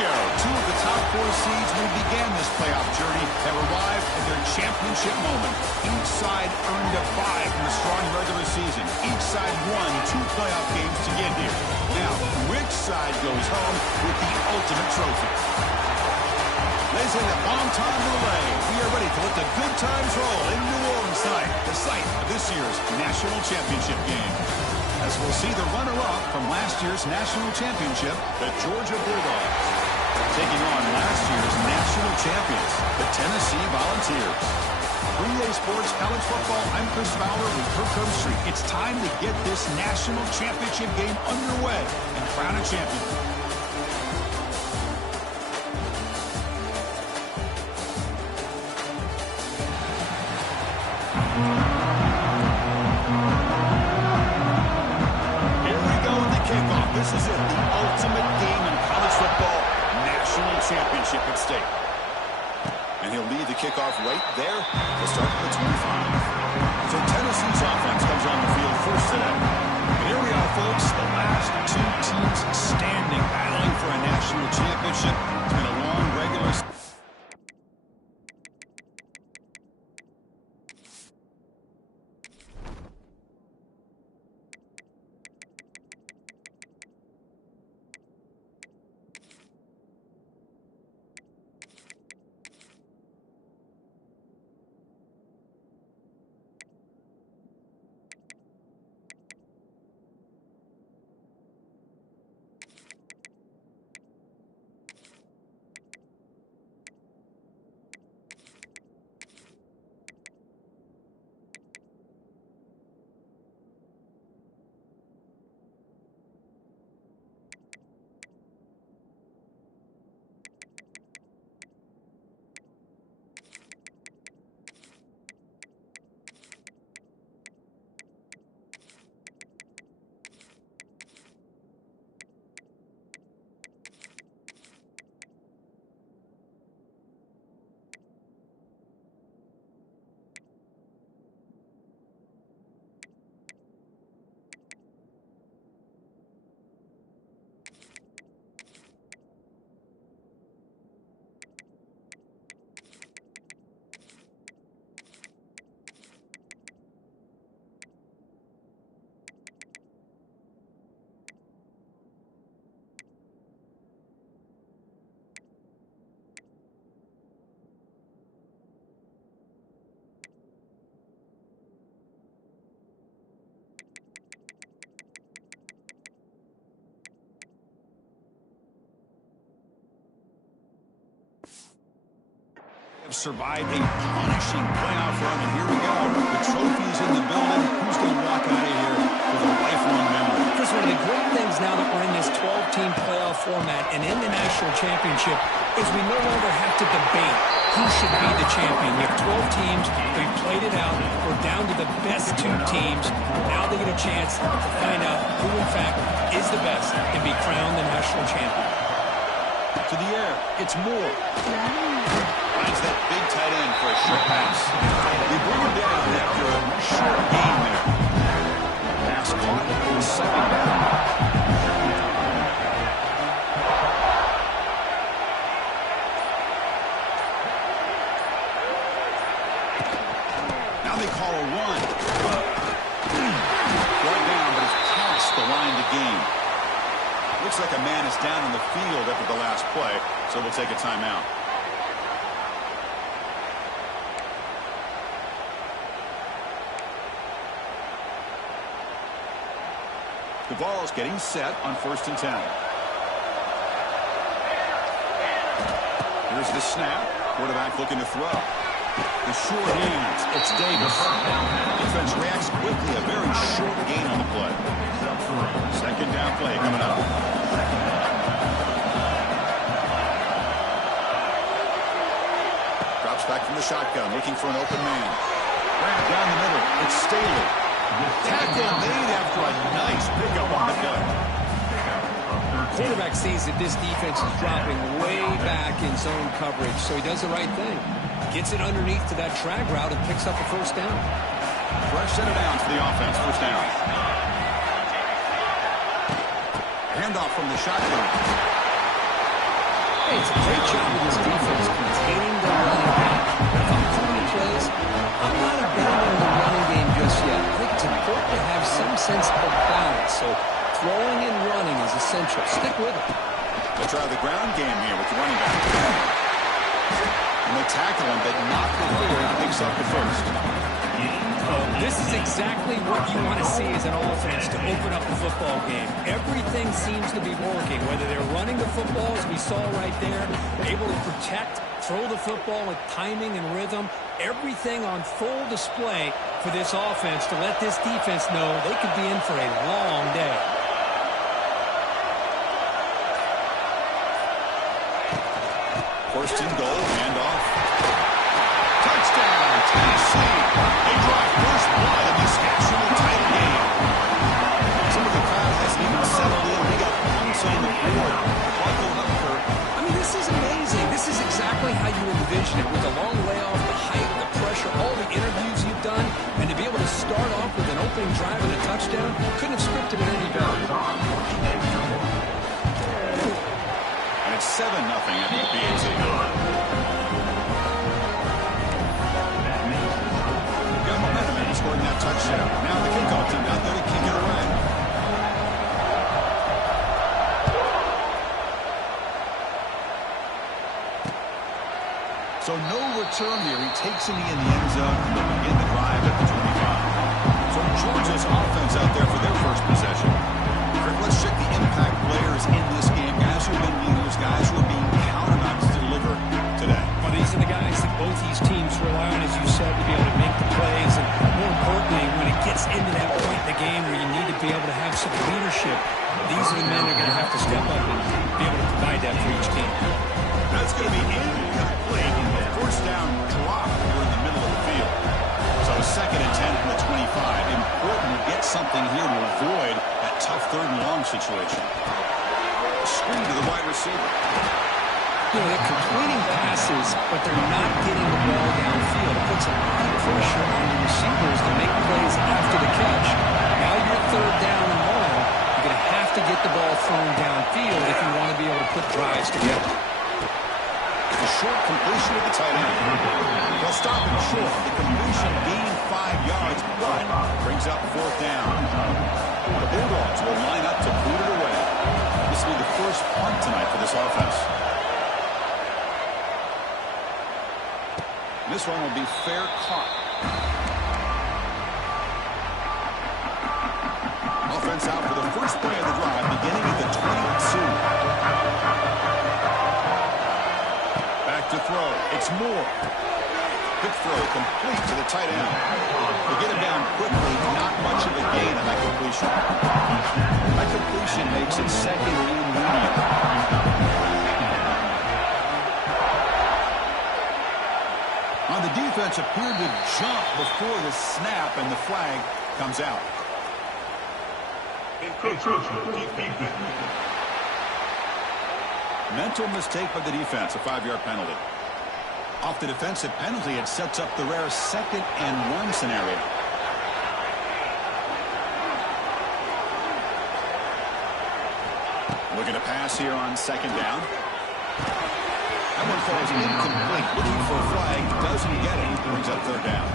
go. Two of the top four seeds who began this playoff journey have arrived at their championship moment. Each side earned a bye from a strong regular season. Each side won 2 playoff games to get here. Now, which side goes home with the ultimate trophy? Ladies and gentlemen, bon temps relay. We are ready to let the good times roll in New Orleans tonight, the site of this year's national championship game. As we'll see the runner-up from last year's national championship, the Georgia Bulldogs, taking on last year's national champions, the Tennessee Volunteers. 3A Sports College Football, I'm Chris Fowler with Kirk Herbstreit. It's time to get this national championship game underway and crown a champion. This is it, the ultimate game in college football, national championship at stake. And he'll lead the kickoff right there to start at the 25. So Tennessee's offense comes on the field first today. And here we are, folks, the last 2 teams standing, battling for a national championship. It's been a long regular season. Survived a punishing playoff run, and here we go. The trophy's in the building. Who's going to walk out of here with a lifelong memory? Chris, one of the great things now that we're in this 12-team playoff format and in the national championship is we no longer have to debate who should be the champion. We have 12 teams. We've played it out. We're down to the best 2 teams. Now they get a chance to find out who, in fact, is the best and be crowned the national champion. To the air, it's Moore. Finds that big tight end for a short pass. They bring him down after a short gain there. Pass caught in 2nd down. Now they call a run. Brought down, but it's past the line to gain. Looks like a man is down on the field after the last play, so we'll take a timeout. The Vols getting set on 1st and 10. Here's the snap. Quarterback looking to throw. The short hands. It's Davis. Defense reacts quickly. A very short gain on the play. 2nd down play coming up. Drops back from the shotgun, looking for an open man. Grab down the middle. It's Staley. Tackle made after a nice pickup on the gun. Quarterback sees that this defense is dropping way back in zone coverage, so he does the right thing. Gets it underneath to that drag route and picks up a 1st down. Fresh set of downs for the offense. 1st down. Handoff from the shotgun. say it's a great job of this defense containing the running game. But if I'm calling plays, I'm not abandoning the running game just yet. I think it's important to have some sense of balance. So throwing and running is essential. Stick with it. They'll try the ground game here with the running back. And they tackle him, but not before he picks up the first. This is exactly what you want to see as an offense to open up the football game. Everything seems to be working, whether they're running the football, as we saw right there, able to protect, throw the football with timing and rhythm. Everything on full display for this offense to let this defense know they could be in for a long day. First and goal, handoff. Touchdown, Tennessee. They draw first blood in this national title game. Some of the crowd hasn't even settled in. We got points on the board. Buckle up, Kurt. I mean, this is amazing. This is exactly how you envision it, with the long layoff, the height, the pressure, all the interviews you've done, and to be able to start off with an opening drive and a touchdown, couldn't have scripted it any better. And it's 7-0 at the BAC. Scoring that touchdown. Now the kickoff team out there to kick it away. So no return here. He takes it in the end zone and they'll begin the drive at the 25. So Georgia's offense out there for their first possession. Let's check the impact players in this game. Guys who have been leaders, guys who are being counted on to deliver today. Well, these are the guys that both these teams rely on, as you said, to be able to make the plays. And more importantly, when it gets into that point in the game where you need to be able to have some leadership, these are the men that are going to have to step up and be able to provide that for each team. That's going to be incomplete. A first down drop here in the middle of the field. So 2nd and 10 from the 25. Important to get something here to avoid that tough 3rd and long situation. Screen to the wide receiver. You know, they're completing passes, but they're not getting the ball downfield. It puts a lot of pressure on the receivers to make plays after the catch. Now you're 3rd down and long. You're going to have to get the ball thrown downfield if you want to be able to put drives together. A short completion of the tight end. They'll stop him short. The completion gained 5 yards, but brings up 4th down. The Bulldogs will line up to boot it away. This will be the first punt tonight for this offense. This one will be fair caught. Offense out for the first play of the drive, beginning at the 22. Back to throw. It's Moore. Quick throw complete to the tight end. They get him down quickly. Not much of a gain on that completion. That completion makes it 2nd and medium. The defense appeared to jump before the snap, and the flag comes out. Mental mistake by the defense, a 5-yard penalty. Off the defensive penalty, it sets up the rare 2nd and 1 scenario. Looking to pass here on 2nd down. That one falls incomplete. Looking for a flag. Doesn't get it. Brings up 3rd down.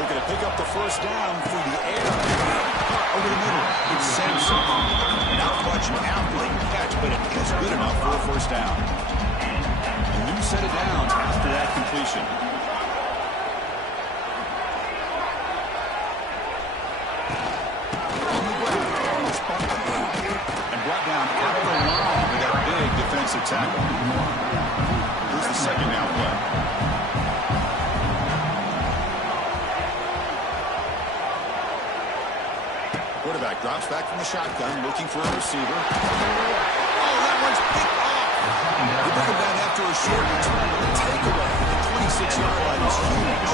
Looking to pick up the first down through the air. Over the middle. It's Sampson. Not much athlete catch, but it is good enough for a first down. A new set of downs after that completion. Defensive tackle. Here's the 2nd down play. Quarterback drops back from the shotgun, looking for a receiver. Oh, that one's picked off. They bring him down after a short return. The takeaway at the 26-yard line is huge.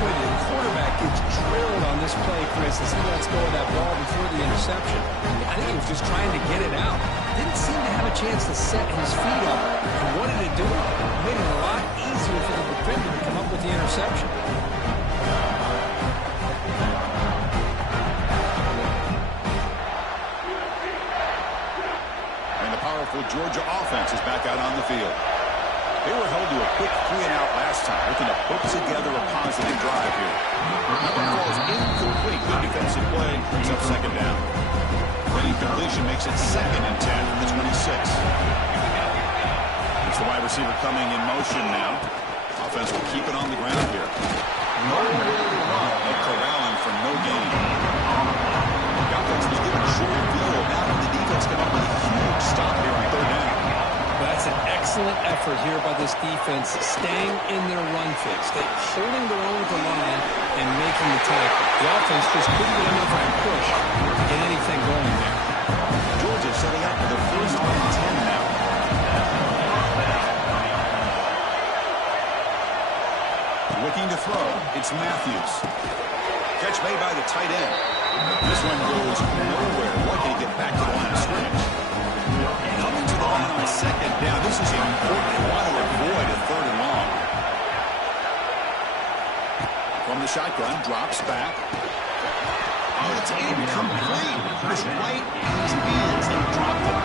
Boy, the quarterback gets drilled on this play, Chris, as he lets go of that ball before the interception. I think he was just trying to get it out. Didn't seem to have a chance to set his feet up. And what did it do? It made it a lot easier for the defender to come up with the interception. So Georgia offense is back out on the field. They were held to a quick 3-and-out last time, looking to put together a positive drive here. Now the ball is incomplete. Good defensive play. Brings up second down. That incompletion makes it 2nd and 10 from the 26. It's the wide receiver coming in motion now. Offense will keep it on the ground here. Nowhere to run. They'll corral him for no gain. The offense was given a short field. Now the defense come up with a huge stop here on 3rd down. That's an excellent effort here by this defense, staying in their run fix. They're holding their own with the line and making the tackle. The offense just couldn't get enough of a push to get anything going there. Georgia setting up for the 1st and 10 now. Looking to throw. It's Matthews. Catch made by the tight end. This one goes nowhere. Lucky to get back to the line of scrimmage. Coming to the line on 2nd down. This is important. They want to avoid a 3rd and long. From the shotgun, drops back. Oh, it's incomplete. It's right in his hands. They dropped it.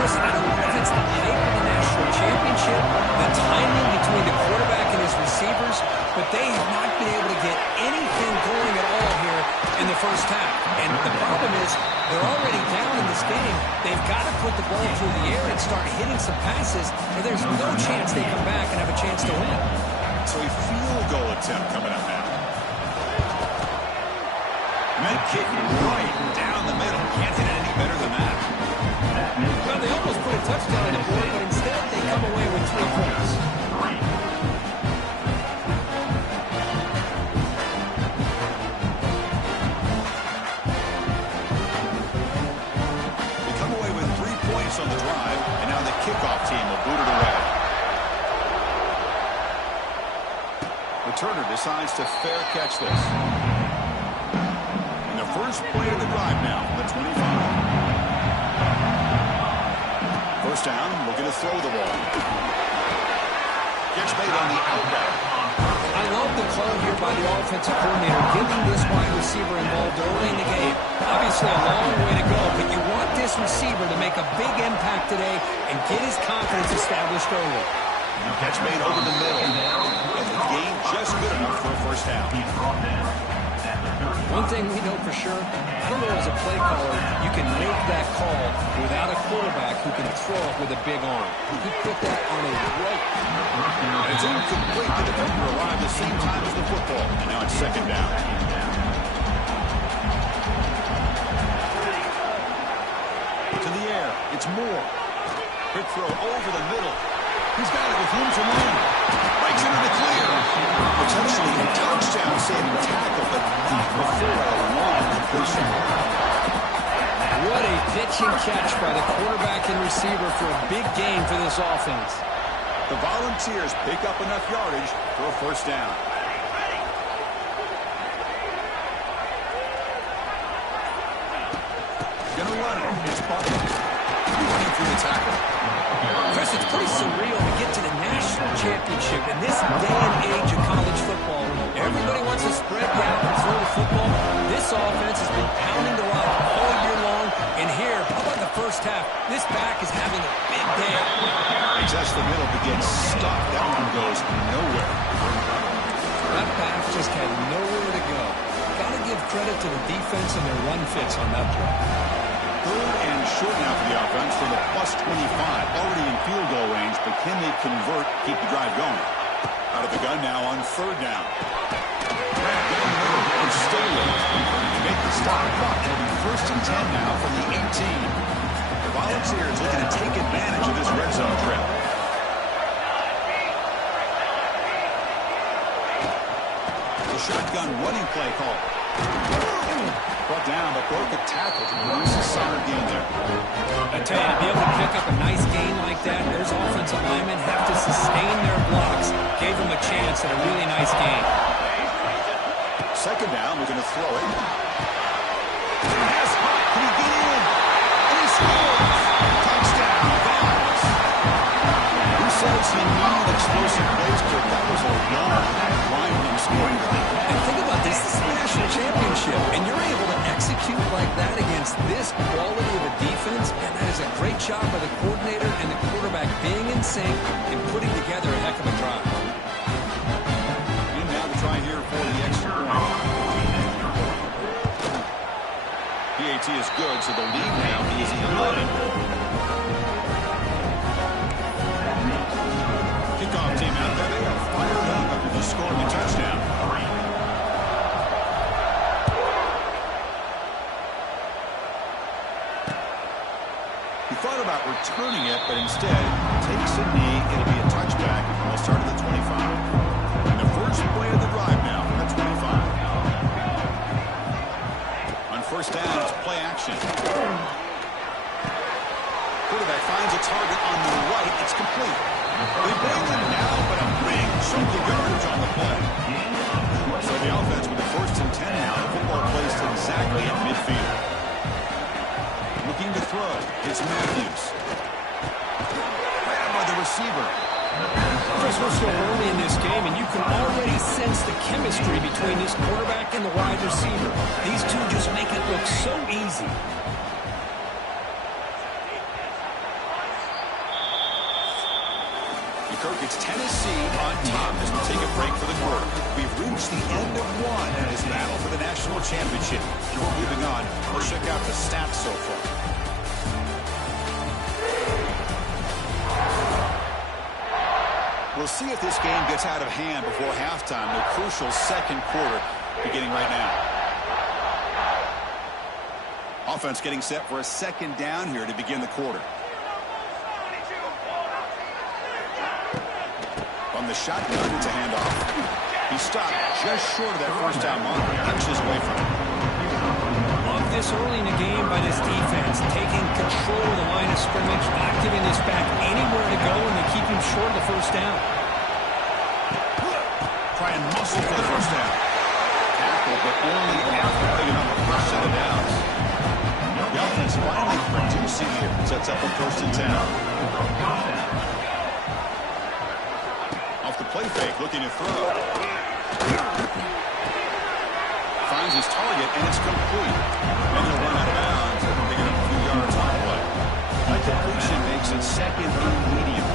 Chris, I don't know if it's the hype of the national championship, the timing between the quarterback and his receivers, but they have not been able to get anything going at all here in the first half. And the problem is they're already down in this game. They've got to put the ball through the air and start hitting some passes, or there's no chance they come back and have a chance to win. So a field goal attempt coming up now. Med kick right down the middle. Can't hit it any better than that. Well, they almost put a touchdown on the board, but instead they come away with 3 points. They come away with 3 points on the drive, and now the kickoff team will boot it away. Returner decides to fair catch this. And the first play of the drive now, the 25. First down, looking to throw the ball. Gets made on the outback. I love the call here by the offensive coordinator, getting this wide receiver involved early in the game. Obviously a long way to go, but you want this receiver to make a big impact today and get his confidence established early. Catch made over the middle. And the game just good enough for a first down. One thing we know for sure, I don't know as a play caller, you can make that call without a quarterback who can throw it with a big arm. He put that on a right. And it's incomplete. The defender arrived the same time as the football. And now it's 2nd down. To the air. It's Moore. Quick throw over the middle. He's got it with room to run. Breaks into the clear. Potentially a touchdown-saving tackle, but not before a long completion. What a pitch and catch by the quarterback and receiver for a big gain for this offense. The Volunteers pick up enough yardage for a first down. Gonna run it. It's Butler. Running through the tackle. Chris, it's pretty surreal to get to the national championship in this day and age of college football. Everybody wants to spread out and throw the football. This offense has been pounding the rock all year long. And here, how about the first half? This back is having a big day. They test the middle, begins stuck. That one goes nowhere. That back just had nowhere to go. Got to give credit to the defense and their run fits on that play. 3rd and short now for the offense from the +25. Already in field goal range, but can they convert, keep the drive going? Out of the gun now on 3rd down. Grab down the middle and Staley. They make the stop. It'll be 1st and 10 now from the 18. The Volunteers looking to take advantage of this red zone trip. The shotgun running play call. Brought down, but broke a tackle. Lose a solid gain there. I tell you, to be able to pick up a nice gain like that, those offensive linemen have to sustain their blocks. Gave them a chance at a really nice gain. 2nd down, we're going to throw it. He has Hunt. Can he get in? And he scores! Touchdown, Vols. Who says he needed explosive explosive plays, Kirk. That was a long, grinding scoring drive. And think about this. This is a national championship, and you're able to execute like that against this quality of a defense, and that is a great job by the coordinator and the quarterback being in sync and putting together a heck of a drive. And now to try here for the extra point. PAT is good, so the lead now is 11. Kickoff team out there. They are fired up after just scoring a touchdown. He thought about returning it, but instead takes a knee. It'll be a touchback. We'll start at the 25. And the first play of the drive now from the 25. On first down, it's play action. Quarterback finds a target on the right. It's complete. They bring him down, but a big chunk of yardage on the play. So the offense with the first and 10 now. The football placed exactly at midfield. Looking to throw. It's Matthews. Grabbed by the receiver. Chris, we're still early in this game, and you can already sense the chemistry between this quarterback and the wide receiver. These two just make it look so easy. Kirk, it's Tennessee on top as we take a break for the quarter. We've reached the end of one in this battle for the national championship. Before moving on, let's check out the stats so far. We'll see if this game gets out of hand before halftime. The crucial second quarter beginning right now. Offense getting set for a second down here to begin the quarter. On the shotgun, it's a handoff. He stopped just short of that first down mark, inches away from it. Love this early in the game by this defense, taking control of the line of scrimmage, not giving this back anywhere to go, and they keep him short of the first down. Try and muscle for the first down. Tackle, but only after picking up a first set of downs. The offense finally producing here. Sets up a first and 10. Off the play fake, looking to throw. Finds his target, and it's complete. And he'll run out of bounds, picking up a few yards on the play. That completion makes it second and medium.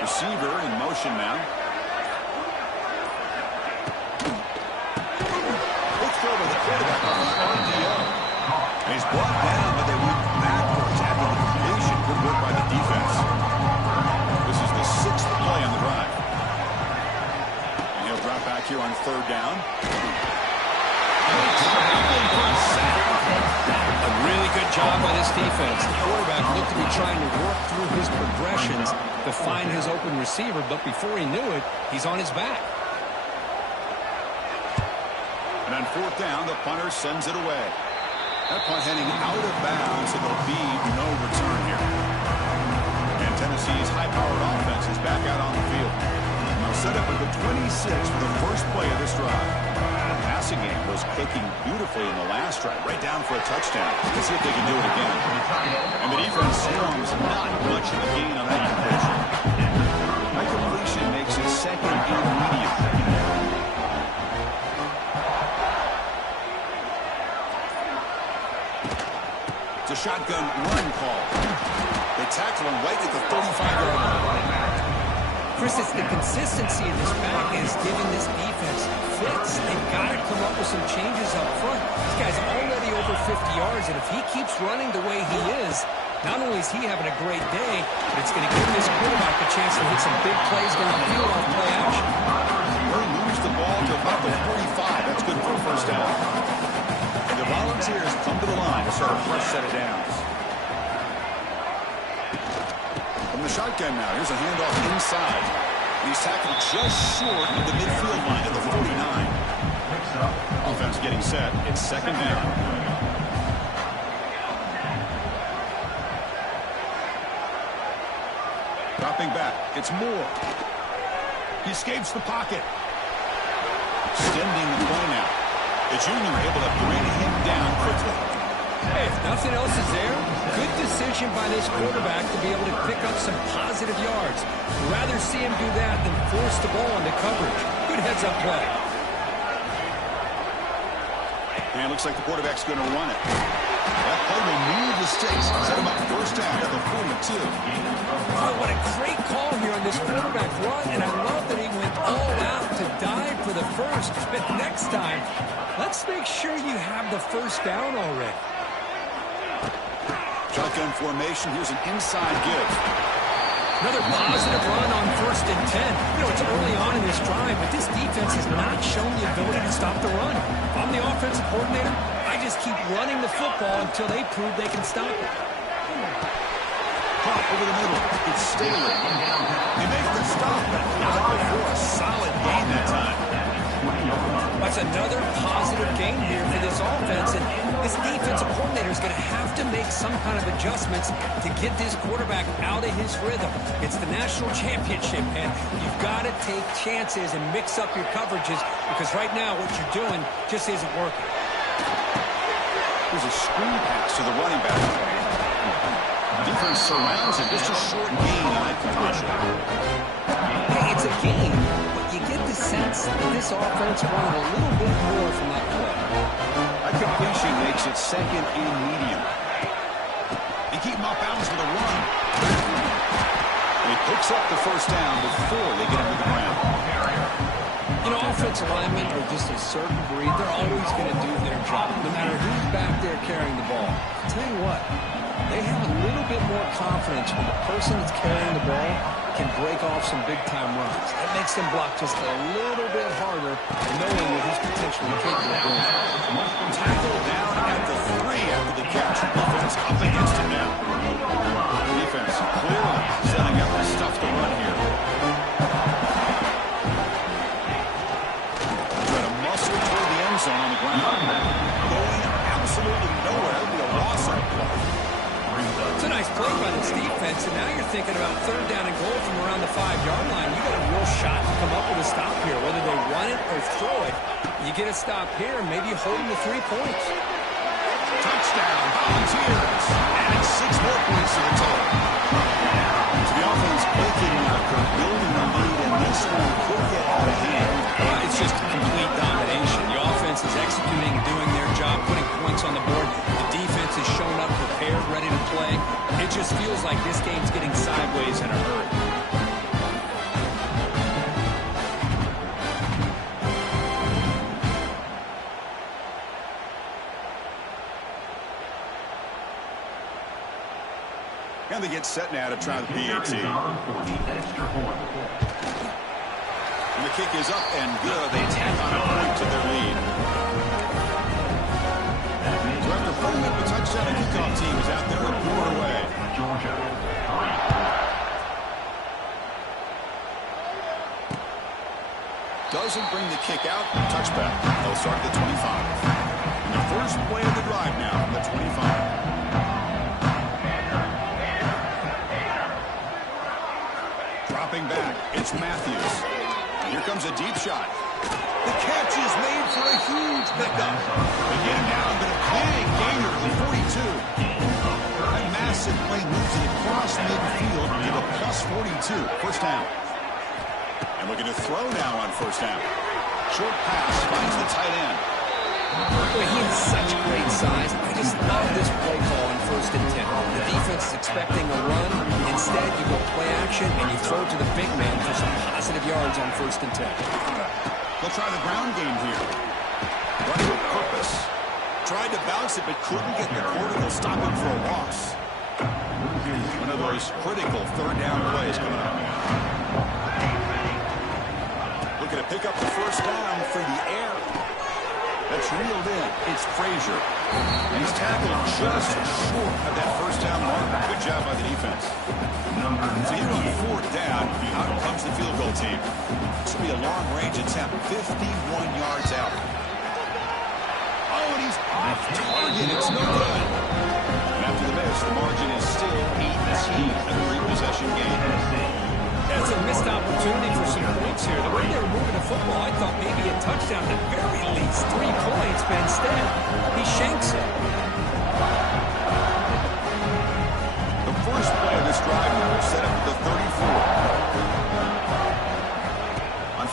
Receiver in motion now. Quick throw by the quarterback on the RPO. And he's brought down, but they went backwards after the completion. Good work by the defense. This is the sixth play on the drive. And he'll drop back here on third down. A really good job by this defense. The quarterback looked to be trying to work through his progressions to find his open receiver, but before he knew it, he's on his back. And on fourth down, the punter sends it away. That punt heading out of bounds, so there'll be no return here. And Tennessee's high-powered offense is back out on the field. Now set up at the 26 for the first play of this drive. The passing game was clicking beautifully in the last drive, right down for a touchdown. Let's see if they can do it again. And the defense swarms not much of a gain on that completion. That completion makes it second and medium. It's a shotgun run call. They tackle him right at the 35-yard line. Chris, it's the consistency of this back is giving this defense fits. They've got to come up with some changes up front. This guy's already over 50 yards, and if he keeps running the way he is, not only is he having a great day, but it's going to give this quarterback a chance to hit some big plays downfield off play action. He moves the ball to about the 45. That's good for a first down. And the Volunteers come to the line to start a fresh set of downs. From the shotgun now, here's a handoff inside. He's tackled just short of the midfield line at the 49. Offense getting set. It's second down. Dropping back. It's Moore. He escapes the pocket. Extending the play now. The junior able to bring him down quickly. Hey, if nothing else is there, good decision by this quarterback to be able to pick up some positive yards. Rather see him do that than force the ball into coverage. Good heads-up play. And it looks like the quarterback's going to run it. That play will move the sticks. Set him up first down at the 42. Oh, what a great call here on this quarterback run, and I love that he went all out to dive for the first. But next time, let's make sure you have the first down already. Shotgun formation. Here's an inside give. Another positive run on 1st and 10. You know, it's early on in this drive, but this defense has not shown the ability to stop the run. If I'm the offensive coordinator, I just keep running the football until they prove they can stop it. Pop over the middle. It's Staley. He makes the stop, but not for a solid gain that time. That's another positive game here for this offense, and this defensive coordinator is going to have to make some kind of adjustments to get this quarterback out of his rhythm. It's the national championship, and you've got to take chances and mix up your coverages, because right now what you're doing just isn't working. There's a screen pass to the running back. Defense surrounds him. Just a short gain on that completion. Hey, it's a game, but you get the sense that this offense wanted a little bit more from that play. That completion makes it second and medium. They keep him off bounds with a run. And he picks up the first down before they get him to the ground. You know, offensive linemen are just a certain breed. They're always going to do their job, no matter who's back there carrying the ball. I'll tell you what, they have a little bit more confidence when the person that's carrying the ball can break off some big-time runs. That makes them block just a little bit harder, knowing what he's potentially capable of doing. Tackle down at the 3 after the catch. Defense up against him now. Defense clearly setting up the stuff to run here. Got a muscle toward the end zone on the ground. Going absolutely nowhere. That would be a loss on the play. It's a nice play by this defense, and now you're thinking about 3rd down and goal from around the 5-yard line. You got a real shot to come up with a stop here. Whether they run it or throw it, you get a stop here and maybe hold them to 3 points. Touchdown, Volunteers. Adding 6 more points to the total. So the offense breaking building the lead, and this one could get out of hand. It's just complete domination. The offense is executing and doing their job, putting points on the board. The defense is showing up prepared, ready to play. It just feels like this game's getting sideways in a hurry. And they get set now to try the PAT. And the kick is up and good. They tack on a point to their lead. So after putting up a touchdown, the kickoff team is out there a quarter away. Doesn't bring the kick out. Touchback. They'll start at the 25. And the first play of the drive now from the 25. Dropping back, it's Matthews. Here comes a deep shot. The catch is made for a huge pickup. They get him down, but a big gainer to the 42. That massive play moves it across midfield to the +42. First down. And looking to throw now on first down. Short pass finds the tight end. Boy, he has such great size. I just love this play call on 1st and 10. The defense is expecting a run. Instead, you go play action, and you throw to the big man for some positive yards on 1st and 10. They'll try the ground game here. Running with purpose. Tried to bounce it, but couldn't get the quarter. They'll stop him for a loss. One of those critical 3rd down plays coming up. Looking to pick up the first down for the air. That's reeled in. It's Frazier. And he's tackled just short of that first down mark. Good job by the defense. So here on 4th down, out comes the field goal team. This will be a long-range attempt, 51 yards out. Oh, and he's off target. It's no good. And after the miss, the margin is still 18, a 3-possession game. That's a missed opportunity for some points here. The way they were moving the football, I thought maybe a touchdown, at the very least 3 points, but instead, he shanks it.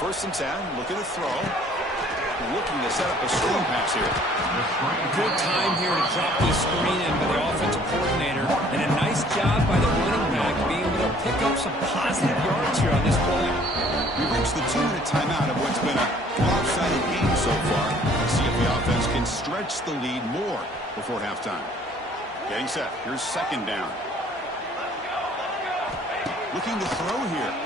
First and 10, looking to throw. Looking to set up a screen pass here. Good time here to drop this screen in by the offensive coordinator. And a nice job by the running back being able to pick up some positive yards here on this play. We've reached the 2-minute timeout of what's been a lopsided game so far. Let's see if the offense can stretch the lead more before halftime. Getting set. Here's second down. Looking to throw here.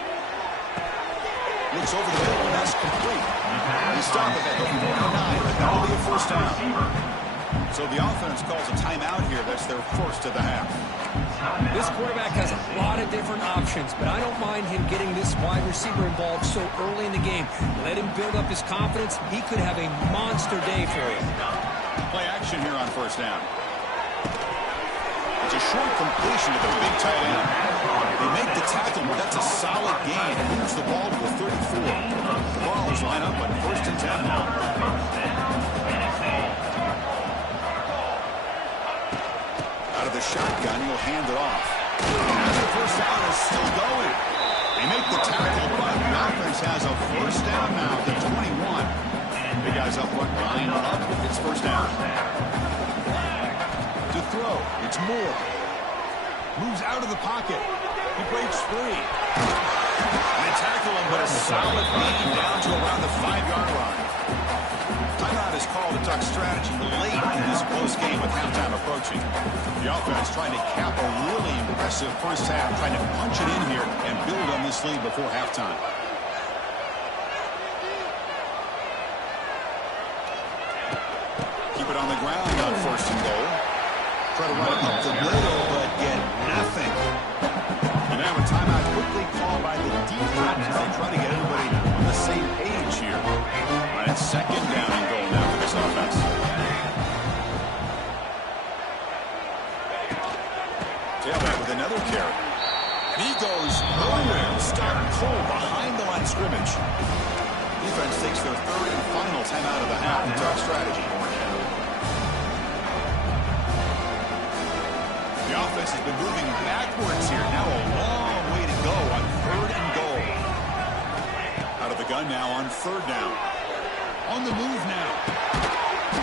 Looks over the middle, and that's complete. He stopped it at the 49, but that'll be a first down. So the offense calls a timeout here. That's their first of the half. This quarterback has a lot of different options, but I don't mind him getting this wide receiver involved so early in the game. Let him build up his confidence. He could have a monster day for you. Play action here on first down. It's a short completion to the big tight end. They make the tackle, but that's a solid gain. It moves the ball to the 34. The Vols line up on first and 10 now. Out of the shotgun, he'll hand it off. And the first down is still going. They make the tackle, but the offense has a first down now at the 21. The guys up front line up. It's first down. To throw, it's Moore. Moves out of the pocket. He breaks free. They tackle him, but a solid lead down to around the 5-yard line. Timeout is called to talk strategy late in this close game with halftime approaching. The offense trying to cap a really impressive first half, trying to punch it in here and build on this lead before halftime. Keep it on the ground on first and goal. Try to run it up the middle, but get nothing. And now a timeout quickly called by the defense as they try to get everybody on the same page here. All right, second down and goal now for this offense. Tailback with another carry. And he goes nowhere. Start cold behind the line of scrimmage. Defense takes their third and final timeout of the half to talk strategy. The offense has been moving backwards here. Now a long way to go on third and goal. Out of the gun now on third down. On the move now.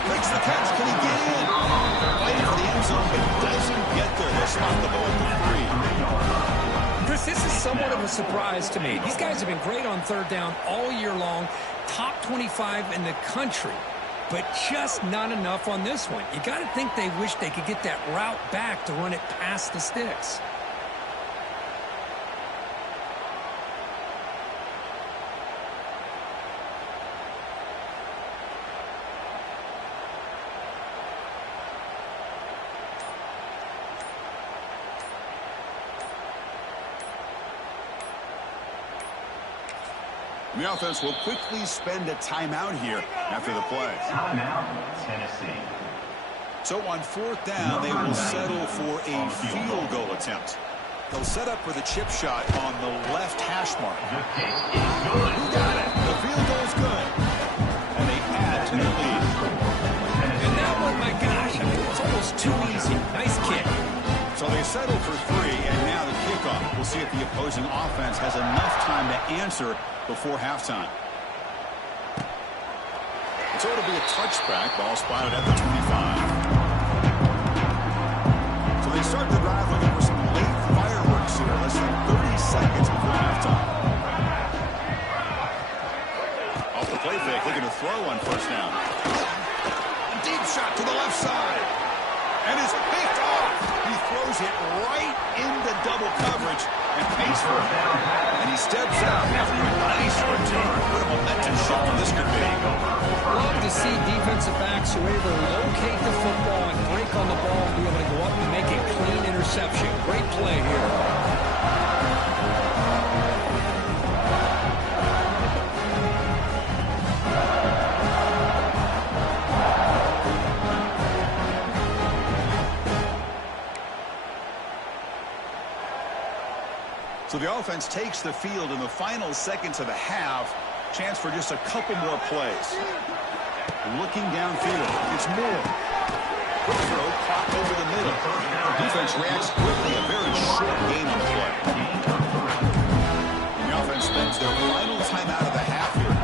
Makes the catch. Can he get in? Waiting for the end zone, but doesn't get there. They spot the ball at the 3. Chris, this is somewhat of a surprise to me. These guys have been great on third down all year long. Top 25 in the country. But just not enough on this one. You got to think they wish they could get that route back to run it past the sticks. The offense will quickly spend a timeout here after the play. Timeout, Tennessee. So on fourth down, they will settle for a field goal attempt. They'll set up for the chip shot on the left hash mark. Who got it? The field goal's good. And they add to the lead. And that one, my gosh, I mean, it's almost too easy. Nice kick. So they settle for 3, and now the kickoff. We'll see if the opposing offense has enough time to answer before halftime. So it'll be a touchback. Ball spotted at the 25. So they start the drive looking for some late fireworks here. Less than 30 seconds before halftime. Off the play fake, looking to throw on first down. A deep shot to the left side. And it's picked off. He throws it right into double coverage and pays for it. And he steps out after a nice return. What a momentum shift this could be. Love to see defensive backs who are able to locate the football and break on the ball and be able to go up and make a clean interception. Great play here. So the offense takes the field in the final seconds of the half. Chance for just a couple more plays. Looking downfield. It's Moore. Quick throw, caught over the middle. Defense reacts quickly. A very short game on the play. The offense spends their final timeout of the half here.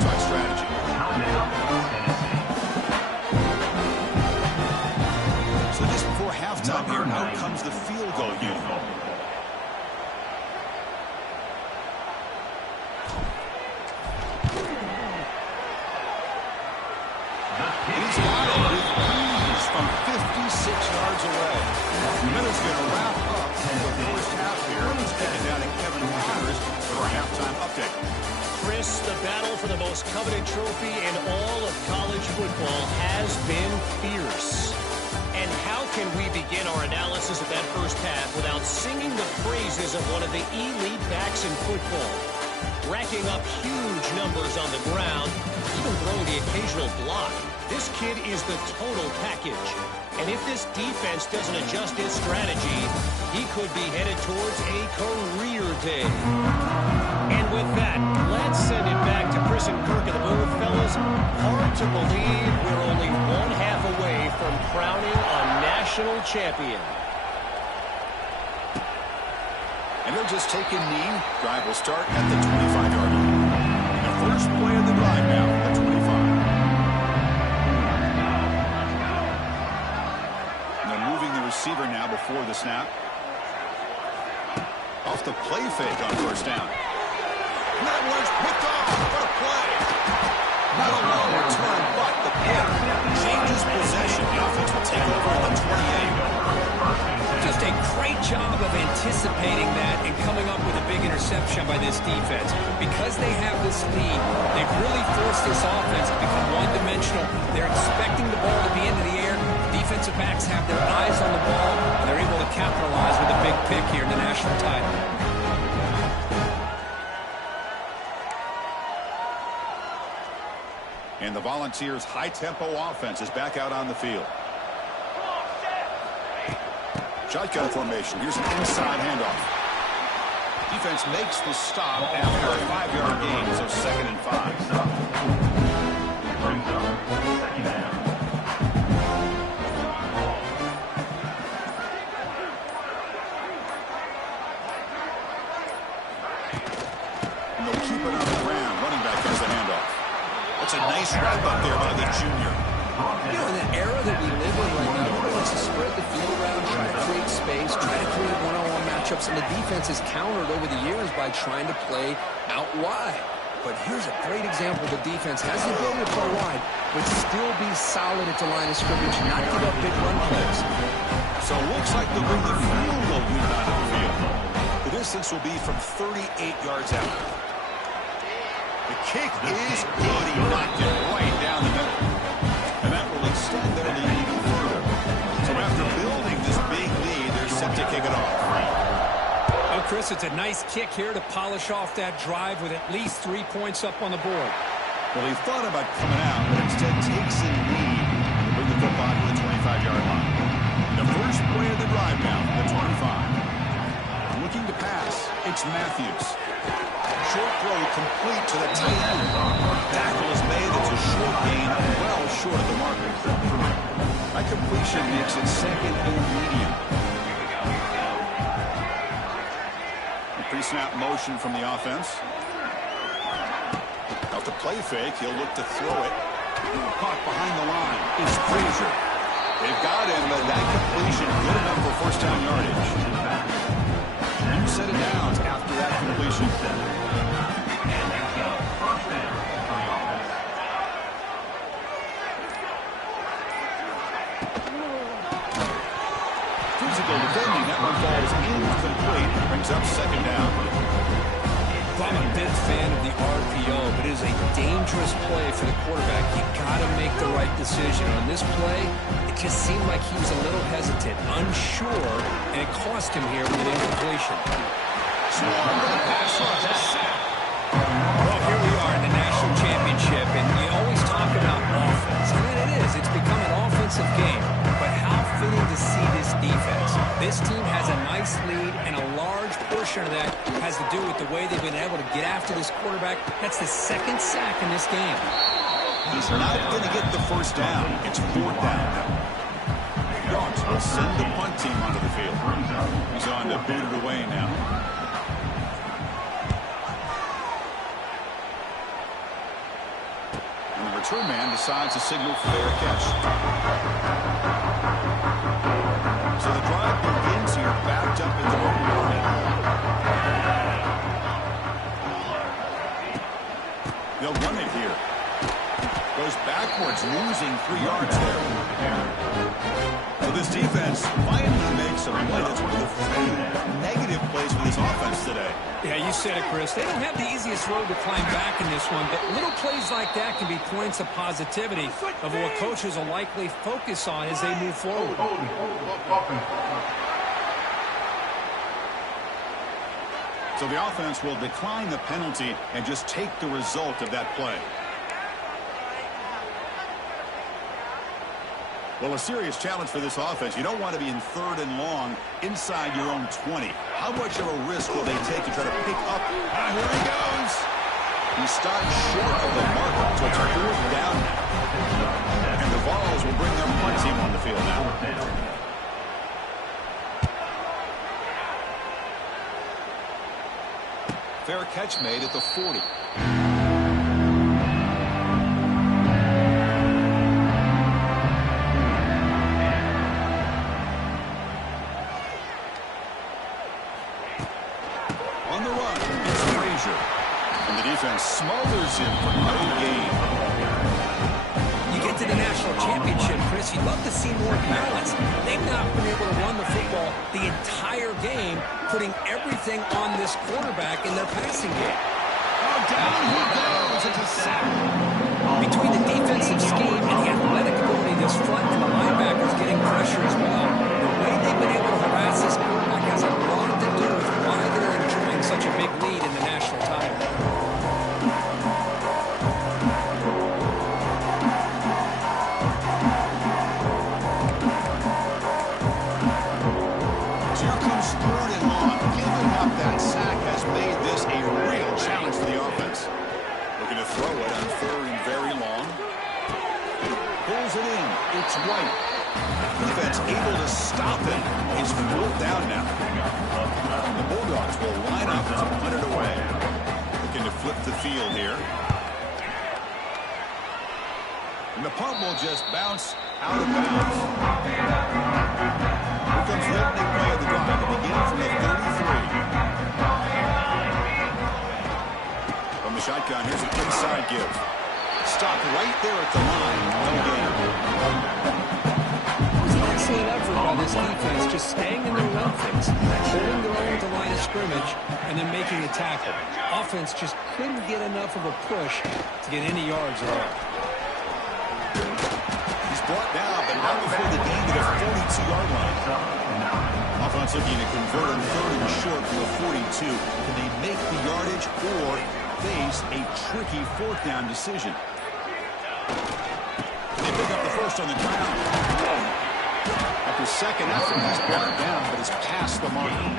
Minute's going to wrap up the first half here. Let's get it down to Kevin Connors for our halftime update. Chris, the battle for the most coveted trophy in all of college football has been fierce. And how can we begin our analysis of that first half without singing the praises of one of the elite backs in football? Racking up huge numbers on the ground, even throwing the occasional block. This kid is the total package. And if this defense doesn't adjust its strategy, he could be headed towards a career day. And with that, let's send it back to Chris and Kirk in the booth. Fellas, hard to believe we're only one half away from crowning a national champion. And they'll just take a knee. Drive will start at the 25-yard line. The first play of the drive now, the 25. And they're moving the receiver now before the snap. Off the play fake on first down. And that one's picked off. What a play. Not a long return, but the pick changes possession. The offense will take over at the 28. Just a great job of anticipating that and coming up with a big interception by this defense. Because they have this lead, they've really forced this offense to become one-dimensional. They're expecting the ball to be into the air. Defensive backs have their eyes on the ball, and they're able to capitalize with a big pick here in the national title. And the Volunteers' high-tempo offense is back out on the field. Shotgun formation. Here's an inside handoff. Defense makes the stop after a 5-yard gain, so 2nd and 5. Brings up second down. And they'll keep it on the ground. Running back has the handoff. That's a nice wrap up there by the junior. You know, in the era that we live in right now, everyone wants to spread the field around, try to create space, try to create one-on-one matchups, and the defense has countered over the years by trying to play out wide. But here's a great example. The defense has the ability to play wide, but still be solid at the line of scrimmage, not give up big run plays. So it looks like they'll bring the field goal unit onto the field. The distance will be from 38 yards out. The kick is good. He knocked it right down the middle. And that will extend their lead even further. So after building this big lead, they're set to kick it off. Oh, Chris, it's a nice kick here to polish off that drive with at least 3 points up on the board. Well, he thought about coming out, but instead takes a lead to bring the football to the 25-yard line. The first play of the drive now, the 25. Looking to pass, it's Matthews. Short throw complete to the tight end. Tackle is made. It's a short gain, well short of the marker. That completion makes it 2nd and medium. A pre-snap motion from the offense. Off the play fake, he'll look to throw it. Caught behind the line is Frazier. They've got him, but that completion good enough for first down yardage. New set of downs after that completion. Physical defending, that one falls incomplete, brings up 2nd down. I'm a big fan of the RPO, but it is a dangerous play for the quarterback. You got to make the right decision. On this play, it just seemed like he was a little hesitant, unsure, and it cost him here with an incompletion. Swarm, pass rush, a sack. Well, here we are in the national championship, and you always talk about offense. I mean, it is. It's become an offensive game. But how fitting to see this defense. This team has a nice lead, and a large portion of that has to do with the way they've been able to get after this quarterback. That's the 2nd sack in this game. He's not going to get the first down. It's 4th down. Dogs will send the punt team onto the field. He's on to boot it away now. And the return man decides to signal fair catch. So the drive begins here, backed up at the open line. They'll run it here. Goes backwards is losing 3 yards there. So this defense finally makes a play. That's one of the few negative plays for this offense today. Yeah, you said it, Chris. They don't have the easiest road to climb back in this one, but little plays like that can be points of positivity of what coaches will likely focus on as they move forward. So the offense will decline the penalty and just take the result of that play. Well, a serious challenge for this offense. You don't want to be in 3rd and long inside your own 20. How much of a risk will they take to try to pick up? Here he goes. He stopped short of the marker, so it's 4th down now. And the Vols will bring their punt team on the field now. Fair catch made at the 40. On the run, it's Frazier. And the defense smothers him for no gain. You get to the national championship, Chris, you'd love to see more balance. They've not been able to run the football the entire game, putting everything on this quarterback in their passing game. Oh, down he goes. It's a sack. Between the defensive scheme and the athletic ability of this front and the linebackers getting pressure as well, the way they've been able to harass this quarterback has a lot to do with why they're enjoying such a big lead in the national title. So here comes 3rd and long. Giving up that sack has made this a real challenge for the offense. Looking to throw it on 3rd and very long. Pulls it in. It's White. Defense able to stop him. He's 4th down now. The Bulldogs will line up to put it away. Looking to flip the field here. And the punt will just bounce out of bounds. Here comes the opening play of the drive. It begins from the 33. From the shotgun, here's an inside give. Stopped right there at the line. No gain. It was an excellent effort by this defense, just staying in their run fits, holding their own at the line of scrimmage, and then making a tackle. Offense just couldn't get enough of a push to get any yards at all. He's brought down, but not before the gain to the 42-yard line. Offense looking to convert on 3rd and short from the 42. Can they make the yardage or face a tricky 4th down decision? They pick up the first on the ground. After second effort, he's brought down, but has passed the marker.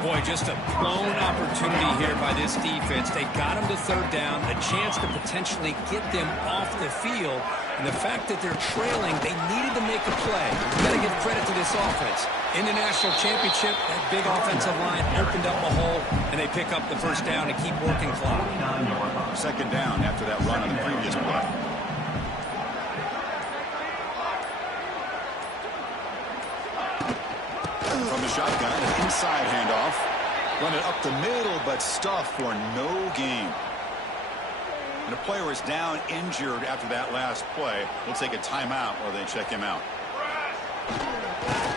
Boy, just a blown opportunity here by this defense. They got him to 3rd down, a chance to potentially get them off the field. And the fact that they're trailing, they needed to make a play. You got to give credit to this offense. In the national championship, that big offensive line opened up a hole, and they pick up the first down to keep working clock. 2nd down after that run on the previous play. From the shotgun, an inside handoff. Run it up the middle, but stuffed for no gain. And a player is down injured after that last play. We'll take a timeout or they check him out.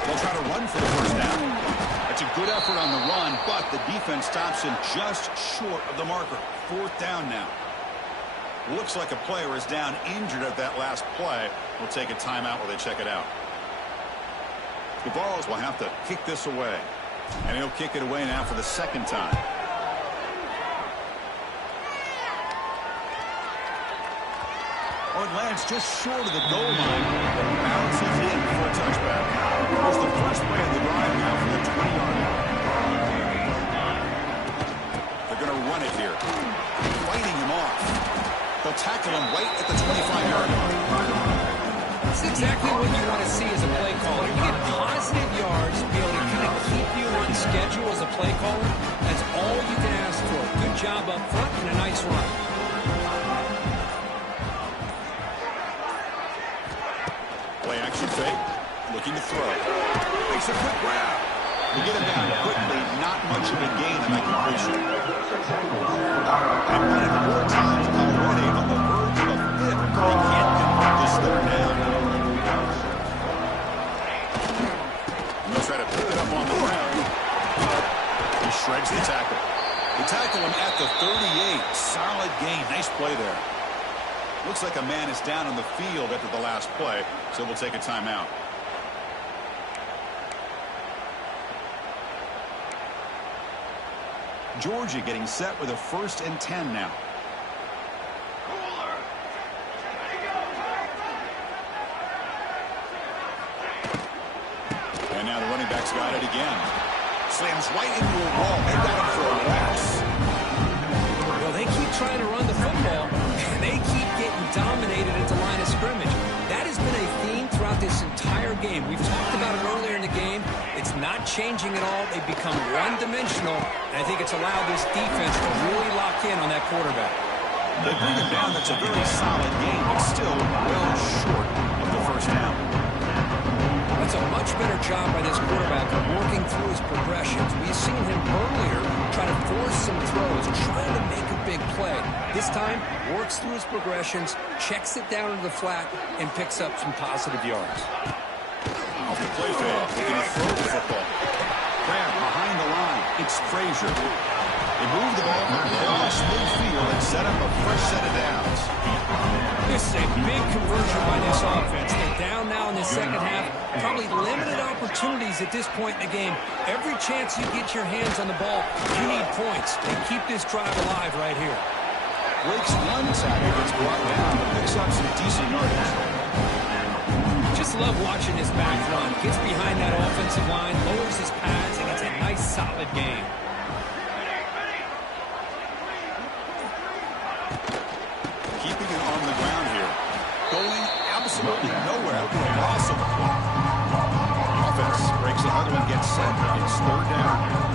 They'll try to run for the first down. It's a good effort on the run, but the defense stops him just short of the marker. 4th down now. Looks like a player is down injured at that last play. We'll take a timeout while they check it out. The Vols will have to kick this away. And he'll kick it away now for the 2nd time. Oh, it lands just short of the goal line. Bounces in for a touchback. Here's the first play of the drive now from the 20-yard line. They're going to run it here. Fighting him off. They'll tackle him right at the 25-yard line. That's exactly what you want to see as a play caller. You get positive yards, be able to kind of keep you on schedule as a play caller. That's all you can ask for. Good job up front and a nice run. Play action fake. Looking to throw. Makes a quick grab. We get him down quickly. Not much of a gain in that completion. And run it 4 times already on the verge of a 5th. They can't Shreds the tackle. They tackle him at the 38. Solid gain. Nice play there. Looks like a man is down on the field after the last play, so we'll take a timeout. Georgia getting set with a 1st and 10 now. And now the running back's got it again. Slams right into a wall. They got him for a loss. Well, they keep trying to run the football, and they keep getting dominated at the line of scrimmage. That has been a theme throughout this entire game. We've talked about it earlier in the game. It's not changing at all. They've become one-dimensional, and I think it's allowed this defense to really lock in on that quarterback. They bring him down. That's a very solid game, but still well short of the first down. That's a much better job by this quarterback of working through his progressions. We've seen him earlier try to force some throws, trying to make a big play. This time, works through his progressions, checks it down into the flat, and picks up some positive yards. Off the play fake, looking to throw the football. Grab behind the line. It's Frazier. They move the ball across midfield and set up a fresh set of downs. This is a big conversion by this offense. They're down now in the second half. Probably limited opportunities at this point in the game. Every chance you get your hands on the ball, you need points. They keep this drive alive right here. Breaks one tackle, gets brought down, but picks up some decent yardage. Just love watching his back run. Gets behind that offensive line, lowers his pads, and it's a nice, solid game. Keeping it on the ground here. Going absolutely nowhere. Loss of the play. Offense breaks another one, gets set. It's 3rd down.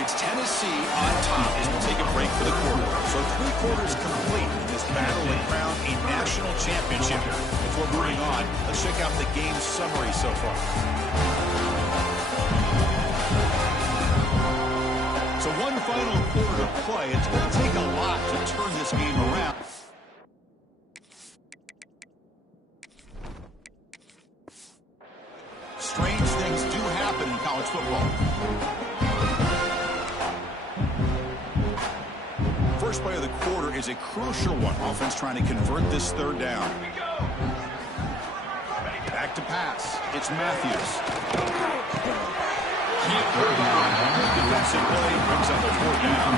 It's Tennessee on top as we'll take a break for the quarter. So 3 quarters complete in this battle to crown a national championship. Before moving on, let's check out the game summary so far. So one final quarter to play. It's going to take a lot to turn this game around. Strange things do happen in college football. First play of the quarter is a crucial one. Offense trying to convert this 3rd down. Back to pass. It's Matthews. Can't hold on. Defensive play brings up a 4th down.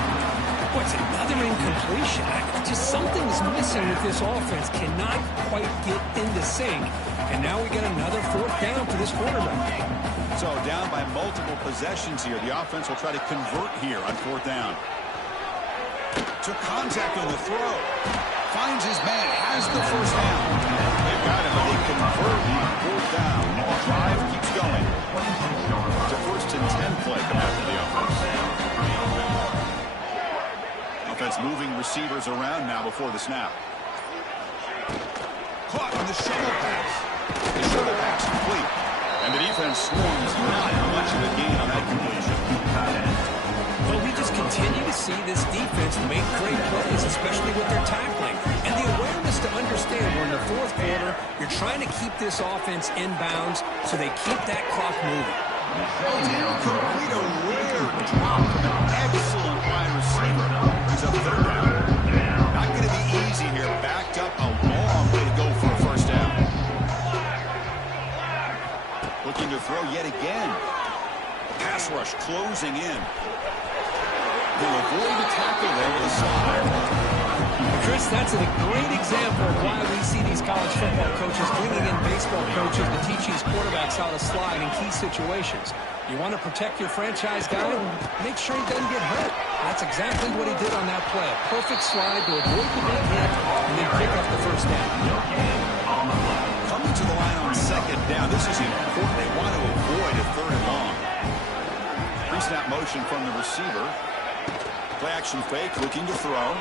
What's another incompletion? Just something's missing with this offense. Cannot quite get into sync. And now we get another 4th down for this quarterback. So down by multiple possessions here. The offense will try to convert here on 4th down. Took contact on the throw. Finds his man. Has the first down. They've got him, but they convert on 4th down. The drive keeps going. It's a 1st and 10 play coming out to the offense. Offense moving receivers around now before the snap. Caught on the shovel pass. The shovel pass complete. And the defense swarms not much of a gain on that completion. But we just continue to see this defense make great plays, especially with their tackling. And the awareness to understand we're in the 4th quarter, you're trying to keep this offense in bounds so they keep that clock moving. Complete a rare drop from an excellent wide receiver. Brings up 3rd down. Not going to be easy here. Backed up a long way to go for a 1st down. Looking to throw yet again. Pass rush closing in. He'll avoid the tackle there with a slide. Chris, that's a great example of why we see these college football coaches bringing in baseball coaches to teach these quarterbacks how to slide in key situations. You want to protect your franchise guy? Make sure he doesn't get hurt. That's exactly what he did on that play. A perfect slide to avoid the big hit and then pick up the 1st down. Coming to the line on 2nd down. This is important. They want to avoid a 3rd and long. Pre-snap motion from the receiver. Play action fake, looking to throw.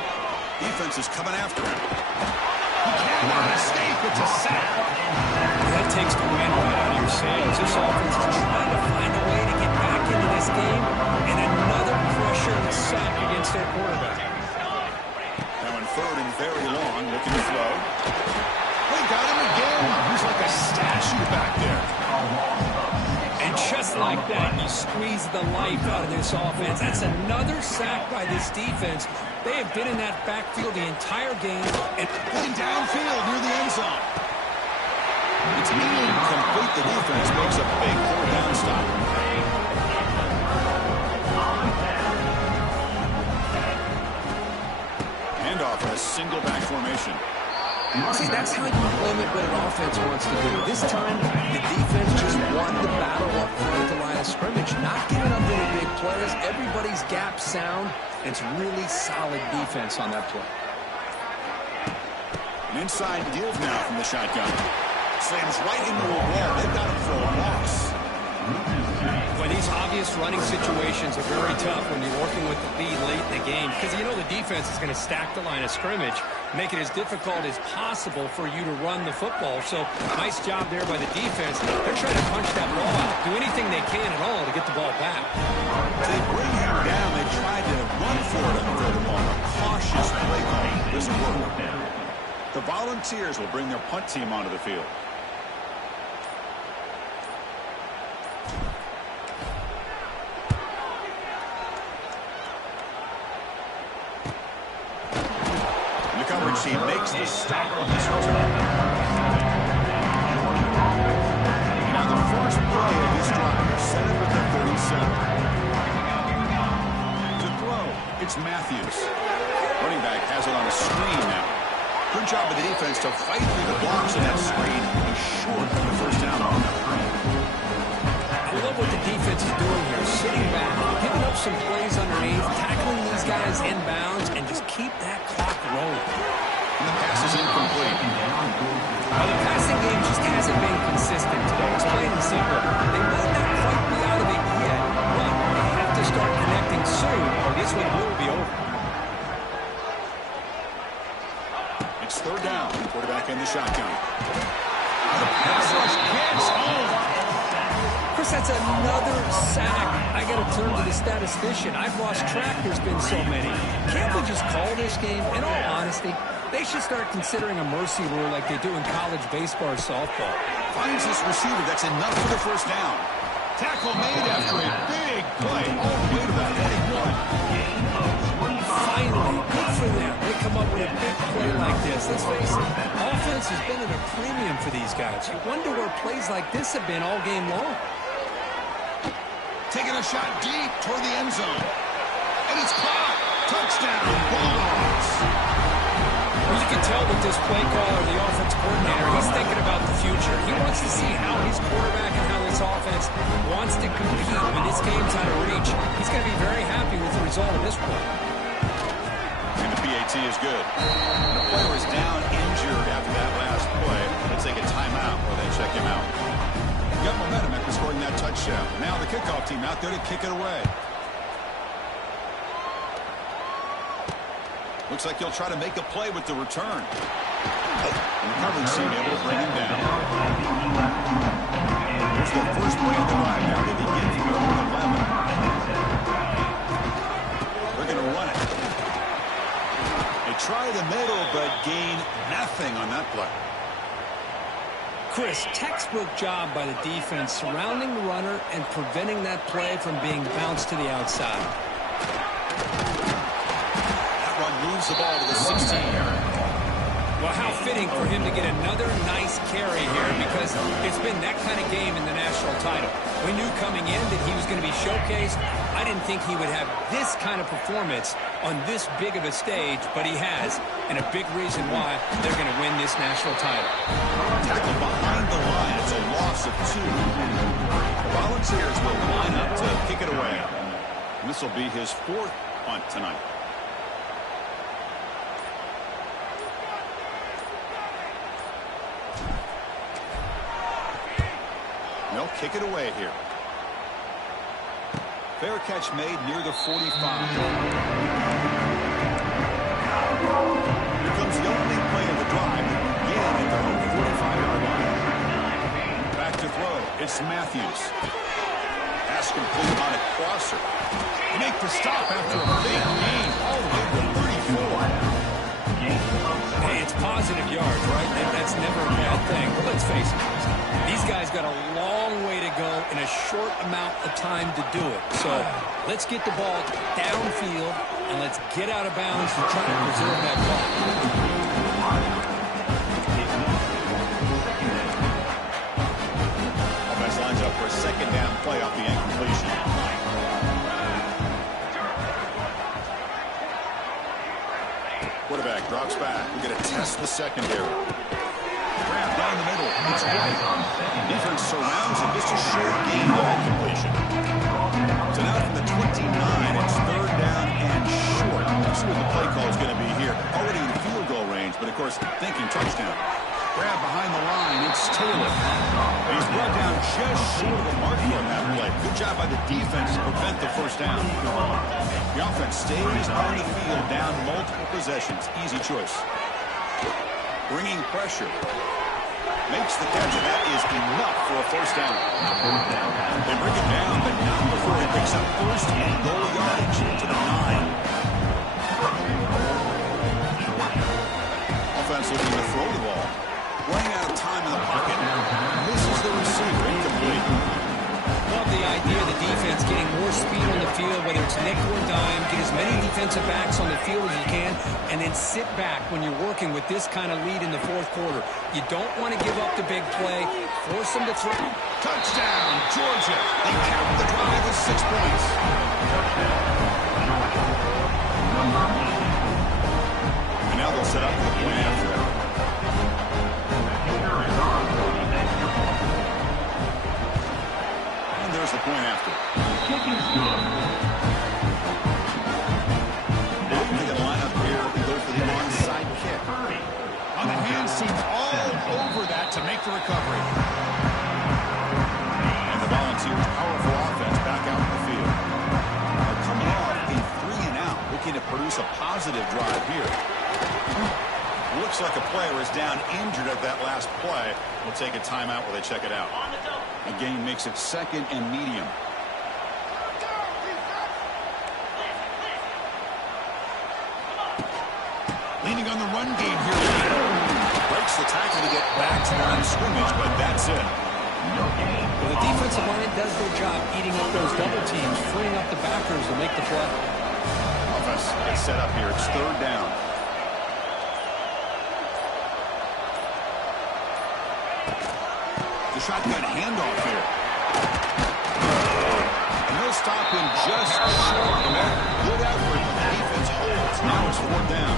Defense is coming after him. He cannot escape. It's a sack. That takes the wind right out of your sails. This offense is trying to find a way to get back into this game, and another pressure and sack against their quarterback. Now in 3rd and very long, looking to throw. They got him again. He's like a there. And just like that, you squeeze the life out of this offense. That's another sack by this defense. They have been in that backfield the entire game. And looking downfield near the end zone. It's incomplete. The defense makes a big fourth down stop. Handoff in a single back formation. See, that's how you limit what an offense wants to do. This time, the defense just won the battle up front at the line of scrimmage, not giving up any big plays. Everybody's gap sound. It's really solid defense on that play. An inside give now from the shotgun. Slams right into a wall. They've got him for a loss. When these obvious running situations are very tough when you're working with the lead late in the game, because you know the defense is going to stack the line of scrimmage, make it as difficult as possible for you to run the football. So nice job there by the defense. They're trying to punch that ball out, do anything they can at all to get the ball back. They bring him down. They tried to run for it on third and long. A cautious play call. Doesn't work. The Volunteers will bring their punt team onto the field. She makes the stop on this return. Now the first play of this drive, set up at the 37. To throw, it's Matthews. Running back has it on a screen now. Good job of the defense to fight through the blocks in that screen. He's short of the first down. I love what the defense is doing here. Sitting back, giving up some plays underneath, tackling these guys inbounds, and just keep that clock rolling. And the pass is incomplete. Well, the passing game just hasn't been consistent today. It's plain and simple. They might not quite be out of it yet, but they have to start connecting soon, or this one will be over. It's third down. Quarterback in the shotgun. The pass rush gets home. Chris, that's another sack. I got to turn to the statistician. I've lost track. There's been so many. Can't we just call this game? In all honesty, they should start considering a mercy rule like they do in college baseball or softball. Finds this receiver. That's enough for the first down. Tackle made after a big play. All the way to the 41. Finally, good for them. They come up with a big play like this. Let's face it, offense has been at a premium for these guys. You wonder where plays like this have been all game long. Taking a shot deep toward the end zone. And it's caught. Touchdown, Vols. Well, you can tell that this play caller, the offense coordinator, he's thinking about the future. He wants to see how his quarterback and how this offense wants to compete when this game's out of reach. He's going to be very happy with the result of this play. And the PAT is good. The player is down injured after that last play. Let's take a timeout while they check him out. Got momentum after scoring that touchdown. Now the kickoff team out there to kick it away. Looks like he'll try to make a play with the return. And the covering team able to bring him down. Here's the first play of the drive now. They begin from the 11. They're going to run it. They try the middle, but gain nothing on that play. Chris, textbook job by the defense surrounding the runner and preventing that play from being bounced to the outside. That run moves the ball to the 16. Well, how fitting for him to get another nice carry here because it's been that kind of game in the national title. We knew coming in that he was going to be showcased. I didn't think he would have this kind of performance on this big of a stage, but he has, and a big reason why they're going to win this national title. Tackle behind the line. It's a loss of 2. The Volunteers will line up to kick it away. And this will be his 4th punt tonight. They'll kick it away here. Fair catch made near the 45. Here comes the opening play of the drive. They begin at their own 45-yard line. Back to throw. It's Matthews. Pass complete on a crosser. They make the stop after a big gain all the way to 34. Hey, it's positive yards, right? That's never a bad thing. But let's face it, these guys got a long way to go in a short amount of time to do it. So let's get the ball downfield, and let's get out of bounds to try to preserve that ball. Lines up for a second down play off the incompletion. Quarterback drops back. We're going to test the secondary. Grab down the middle. It's right. Defense surrounds it. Just a short gain of incompletion. So now from the 29, it's third down and short. Let's see what the play call is going to be here. Already in field goal range, but of course thinking touchdown. Grab behind the line. It's Taylor. He's brought down just short of the mark on that play. Good job by the defense to prevent the first down. The offense stays on the field down multiple possessions. Easy choice. Bringing pressure. Makes the catch, and that is enough for a first down. They bring it down, but not before he picks up first and goal yardage to the 9. Offense looking to throw the ball. Running out of time in the pocket. Misses the receiver. Incomplete. Love the idea of the defense getting more speed on the field, whether it's nickel or dime. Get as many defensive backs on the field as you can, and then sit back when you're working with this kind of lead in the fourth quarter. You don't want to give up the big play. Force them to throw. Touchdown, Georgia. They cap the drive with 6 points. And now they'll set up for the point after. There's the point after. Kick is good. They're going to line up here and go for the onside kick. On the hand seat, all over that to make the recovery. And the Volunteers' powerful offense back out in the field. They're coming off a 3-and-out, looking to produce a positive drive here. Looks like a player is down injured at that last play. We'll take a timeout while they check it out. A gain makes it second and medium. Leaning on the run game here. Breaks the tackle to get back to line of scrimmage, but that's it. Well, the defensive line does their job eating up those double teams, freeing up the backers to make the play. Offense gets set up here. It's third down. The shotgun handoff here. And they'll stop him just short of that. Good effort. The defense holds. Now it's fourth down.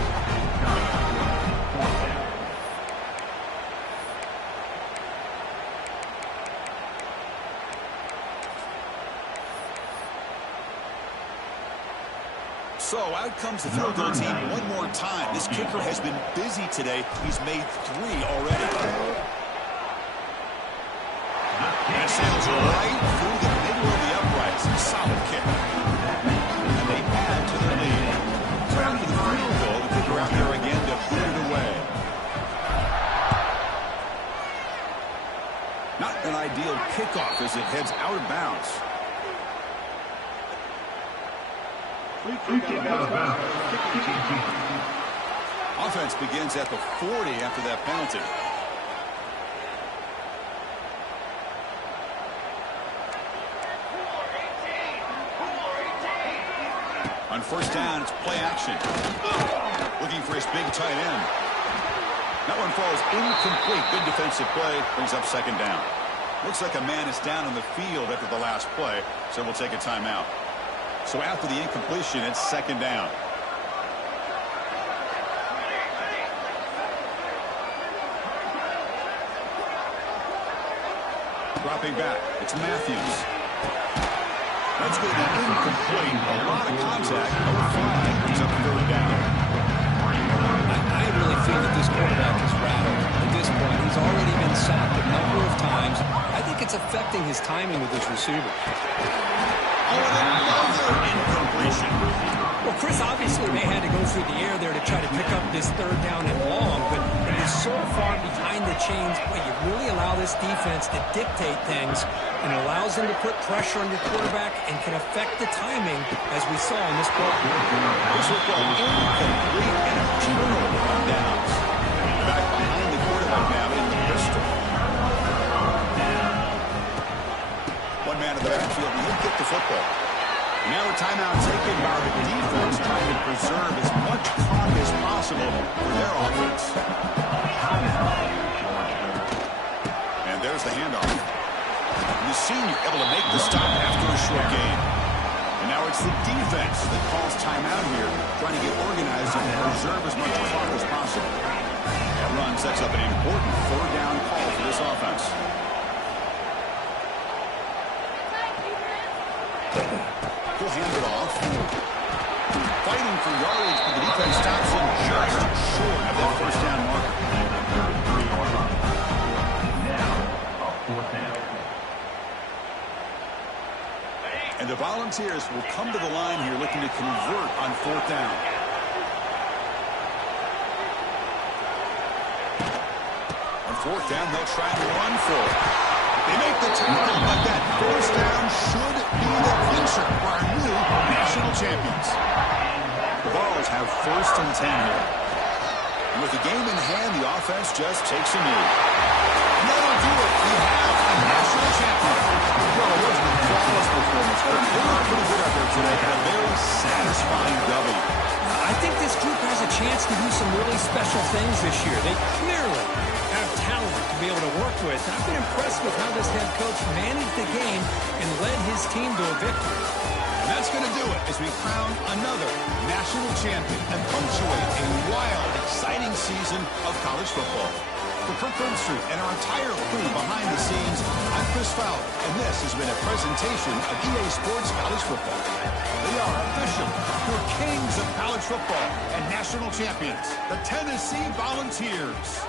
So out comes the field goal team one more time. This kicker has been busy today. He's made 3 already. And sails right through the middle of the uprights. Solid kick. And they add to their lead. So after the field goal, the kicker out there again to put it away. Not an ideal kickoff as it heads out of bounds. Free kick out of bounds. Offense begins at the 40 after that penalty. On first down, it's play action. Looking for his big tight end. That one falls incomplete. Good defensive play. Brings up second down. Looks like a man is down on the field after the last play, so we'll take a timeout. So after the incompletion, it's second down. Dropping back. It's Matthews. That's going to be incomplete. A lot of contact. No flag. Brings up third down. I really feel that this quarterback is rattled at this point. He's already been sacked a number of times. I think it's affecting his timing with his receiver. Oh, and another incompletion. Well, Chris, obviously they had to go through the air there to try to pick up this third down and long, but it is so far behind the chains. Boy, you really allow this defense to dictate things, and it allows them to put pressure on your quarterback and can affect the timing, as we saw in this play. This will go incomplete and a turnover on downs. Back behind the quarterback now in the pistol. the backfield, and he'll get the football. Now a timeout taken by the defense, trying to preserve as much clock as possible for their offense. And there's the handoff. The senior able to make the stop after a short gain. And now it's the defense that calls timeout here, trying to get organized and preserve as much clock as possible. That run sets up an important third down call for this offense. He'll hand it off. Fighting for yardage, but the defense stops him just short of that first down marker. And the Volunteers will come to the line here looking to convert on fourth down. On fourth down, they'll try and run for it. They make the tackle, but that first down should be the clincher for our new national champions. The Vols have first and 10 here. And with the game in hand, the offense just takes a knee. And that'll do it. We have a national champion. Well, it wasn't a flawless performance, but they were pretty good out there today. A very satisfying W. I think this group has a chance to do some really special things this year. They clearly have talent to be able to work with. I've been impressed with how this head coach managed the game and led his team to a victory. And that's going to do it as we crown another national champion and punctuate a wild, exciting season of college football. For Kirk Herbstreit and our entire crew behind the scenes, I'm Chris Fowler, and this has been a presentation of EA Sports College Football. They are official, your kings of college football and national champions, the Tennessee Volunteers.